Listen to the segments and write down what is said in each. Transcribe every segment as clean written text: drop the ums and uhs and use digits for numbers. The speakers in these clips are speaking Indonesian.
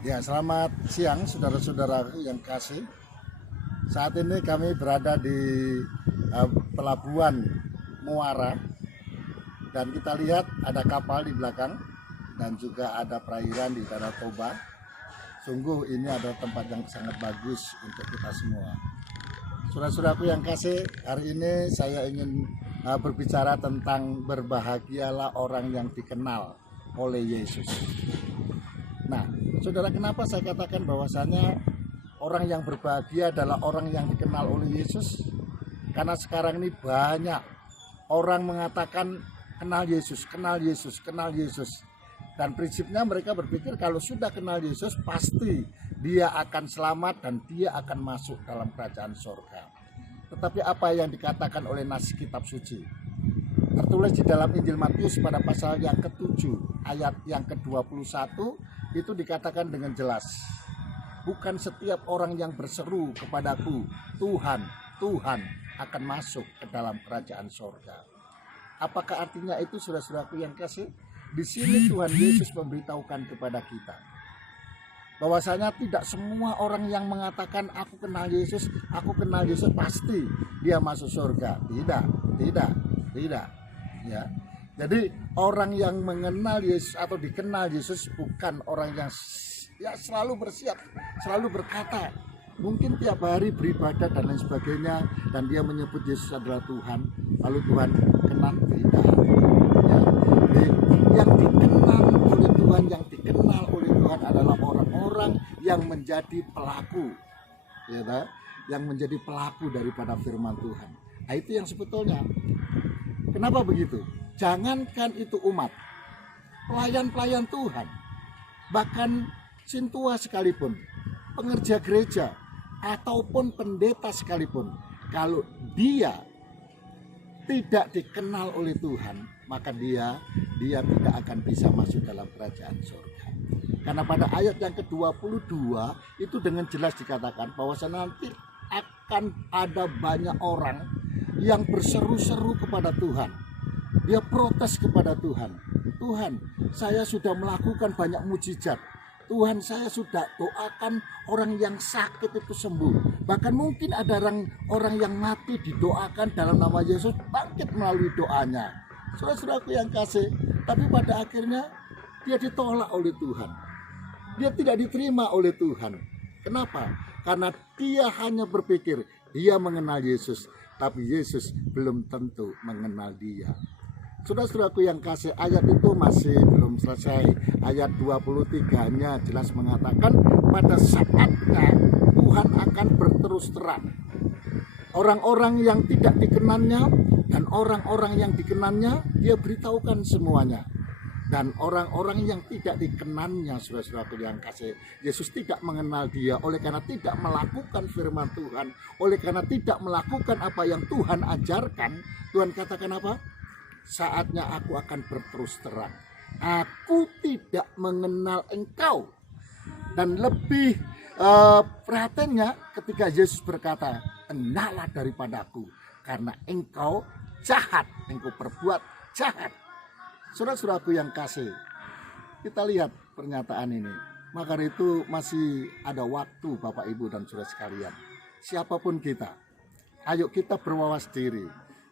Ya, selamat siang saudara-saudara yang kasih. Saat ini kami berada di pelabuhan Muara dan kita lihat ada kapal di belakang dan juga ada perairan di Danau Toba. Sungguh ini adalah tempat yang sangat bagus untuk kita semua. Saudara-saudaraku yang kasih, hari ini saya ingin berbicara tentang berbahagialah orang yang dikenal oleh Yesus. Nah, saudara, kenapa saya katakan bahwasannya orang yang berbahagia adalah orang yang dikenal oleh Yesus? Karena sekarang ini banyak orang mengatakan kenal Yesus, kenal Yesus, kenal Yesus. Dan prinsipnya mereka berpikir kalau sudah kenal Yesus pasti dia akan selamat dan dia akan masuk dalam kerajaan surga. Tetapi apa yang dikatakan oleh nas kitab suci? Tertulis di dalam Injil Matius pada pasal yang ke-7 ayat yang ke-21 itu dikatakan dengan jelas, bukan setiap orang yang berseru kepadaku Tuhan, Tuhan akan masuk ke dalam kerajaan surga. Apakah artinya itu, saudara-saudaraku yang kasih? Di sini Tuhan Yesus memberitahukan kepada kita bahwasanya tidak semua orang yang mengatakan aku kenal Yesus pasti dia masuk surga. Tidak. Ya. Jadi orang yang mengenal Yesus atau dikenal Yesus bukan orang yang selalu bersiap, selalu berkata, mungkin tiap hari beribadah dan lain sebagainya, dan dia menyebut Yesus adalah Tuhan, lalu Tuhan kenal, tidak. Ya. Jadi, yang dikenal oleh Tuhan adalah orang-orang yang menjadi pelaku, ya, yang menjadi pelaku daripada firman Tuhan. Nah, itu yang sebetulnya. Kenapa begitu? Jangankan itu umat, pelayan-pelayan Tuhan, bahkan sintua sekalipun, pengerja gereja, ataupun pendeta sekalipun, kalau dia tidak dikenal oleh Tuhan, maka dia tidak akan bisa masuk dalam kerajaan surga. Karena pada ayat yang ke-22 itu dengan jelas dikatakan bahwa nanti akan ada banyak orang yang berseru-seru kepada Tuhan. Dia protes kepada Tuhan. Tuhan, saya sudah melakukan banyak mujizat. Tuhan, saya sudah doakan orang yang sakit itu sembuh. Bahkan mungkin ada orang yang mati didoakan dalam nama Yesus bangkit melalui doanya. Saudara-saudaraku yang kasih, tapi pada akhirnya dia ditolak oleh Tuhan. Dia tidak diterima oleh Tuhan. Kenapa? Karena dia hanya berpikir dia mengenal Yesus, tapi Yesus belum tentu mengenal dia. Saudara-saudaraku yang kasih, ayat itu masih belum selesai. Ayat 23-nya jelas mengatakan pada saatnya Tuhan akan berterus terang. Orang-orang yang tidak dikenalnya dan orang-orang yang dikenalnya dia beritahukan semuanya. Dan orang-orang yang tidak dikenalnya, saudara-saudaraku yang kasih, Yesus tidak mengenal dia oleh karena tidak melakukan firman Tuhan, oleh karena tidak melakukan apa yang Tuhan ajarkan. Tuhan katakan apa? Saatnya aku akan berterus terang. Aku tidak mengenal engkau. Dan lebih perhatiannya ketika Yesus berkata, enaklah daripadaku karena engkau jahat, engkau berbuat jahat. Saudara-saudaraku yang kasih, kita lihat pernyataan ini. Maka itu masih ada waktu Bapak Ibu dan saudara sekalian. Siapapun kita, ayo kita berwawas diri.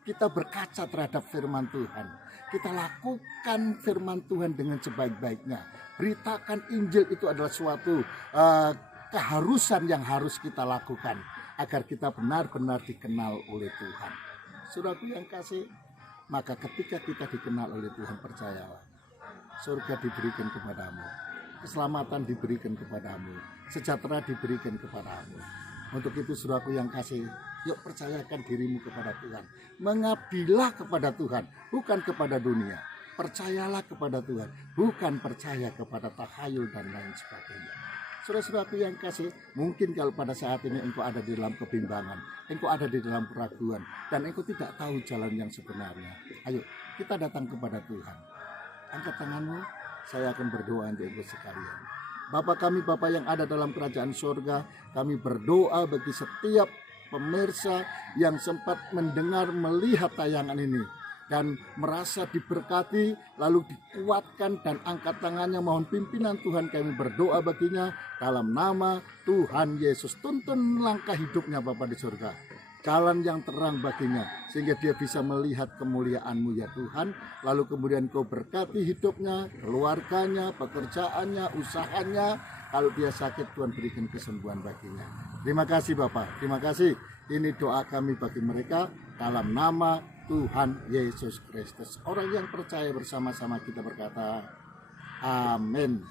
Kita berkaca terhadap firman Tuhan. Kita lakukan firman Tuhan dengan sebaik-baiknya. Beritakan Injil itu adalah suatu keharusan yang harus kita lakukan agar kita benar-benar dikenal oleh Tuhan. Saudaraku yang kasih, maka ketika kita dikenal oleh Tuhan, percayalah, surga diberikan kepadamu, keselamatan diberikan kepadamu, sejahtera diberikan kepadamu. Untuk itu, saudaraku yang kasih, yuk percayakan dirimu kepada Tuhan. Mengabdilah kepada Tuhan, bukan kepada dunia. Percayalah kepada Tuhan, bukan percaya kepada takhayul dan lain sebagainya. Saudara-saudaraku yang kasih, mungkin kalau pada saat ini engkau ada di dalam kebimbangan, engkau ada di dalam keraguan, dan engkau tidak tahu jalan yang sebenarnya. Ayo, kita datang kepada Tuhan. Angkat tanganmu, saya akan berdoa untuk engkau sekalian. Bapa kami, Bapa yang ada dalam kerajaan surga, kami berdoa bagi setiap pemirsa yang sempat mendengar, melihat tayangan ini. dan merasa diberkati, lalu dikuatkan dan angkat tangannya mohon pimpinan Tuhan, kami berdoa baginya dalam nama Tuhan Yesus. Tuntun langkah hidupnya Bapa di surga, jalan yang terang baginya, sehingga dia bisa melihat kemuliaan-Mu ya Tuhan. Lalu kemudian Kau berkati hidupnya, keluarganya, pekerjaannya, usahanya. Kalau dia sakit, Tuhan berikan kesembuhan baginya. Terima kasih Bapak, terima kasih. Ini doa kami bagi mereka dalam nama Tuhan Yesus Kristus. Orang yang percaya bersama-sama kita berkata, amin.